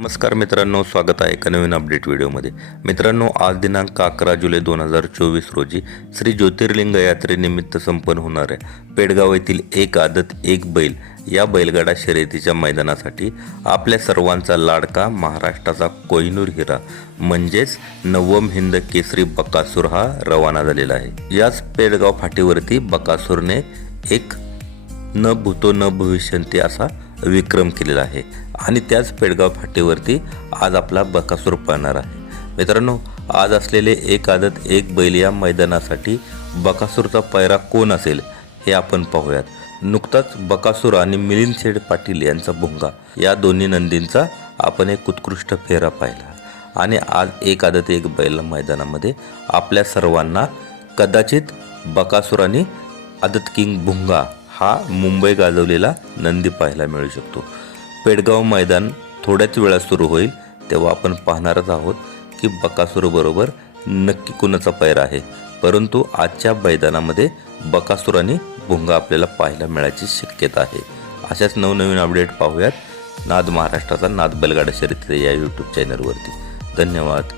नमस्कार मित्रांनो स्वागत आहे एका नवीन अपडेट व्हिडिओमध्ये. मित्रांनो आज दिनांक अकरा जुलै दोन हजार चोवीस रोजी श्री ज्योतिर्लिंग यात्रेनिमित्त संपन्न होणाऱ्या पेडगाव येथील एक आदत एक बैल या बैलगाडा शर्यतीच्या मैदानासाठी आपल्या सर्वांचा लाडका महाराष्ट्राचा कोहिनूर हिरा म्हणजेच नवम हिंद केसरी बकासूर हा रवाना झालेला आहे. याच पेडगाव फाटीवरती बकासूरने एक न भूतो न भविष्यंती असा विक्रम केलेला आहे. आणि त्याच पेडगाव फाटेवरती आज आपला बकासूर पळणार आहे. मित्रांनो आज असलेले एक आदत एक बैल या मैदानासाठी बकासूरचा पैरा कोण असेल हे आपण पाहूयात. नुकताच बकासूर आणि मिलिंद शेड पाटील यांचा भुंगा या दोन्ही नंदींचा आपण एक उत्कृष्ट फेरा पाहिला. आणि आज एक आदत एक बैल मैदानामध्ये आपल्या सर्वांना कदाचित बकासूर आणि आदत किंग भुंगा हा मुंबई गाजवलेला नंदी पाहायला मिळू शकतो. पेडगाव मैदान थोड्याच वेळात सुरू होईल तेव्हा आपण पाहणारच आहोत की बकासूरबरोबर नक्की कुणाचा पैर आहे. परंतु आजच्या मैदानामध्ये बकासूर आणि भुंगा आपल्याला पाहायला मिळायची शक्यता आहे. अशाच नवनवीन अपडेट पाहूयात. नाद महाराष्ट्राचा नाद बैलगाडा शर्यतीचा या यूट्यूब चॅनलवरती धन्यवाद.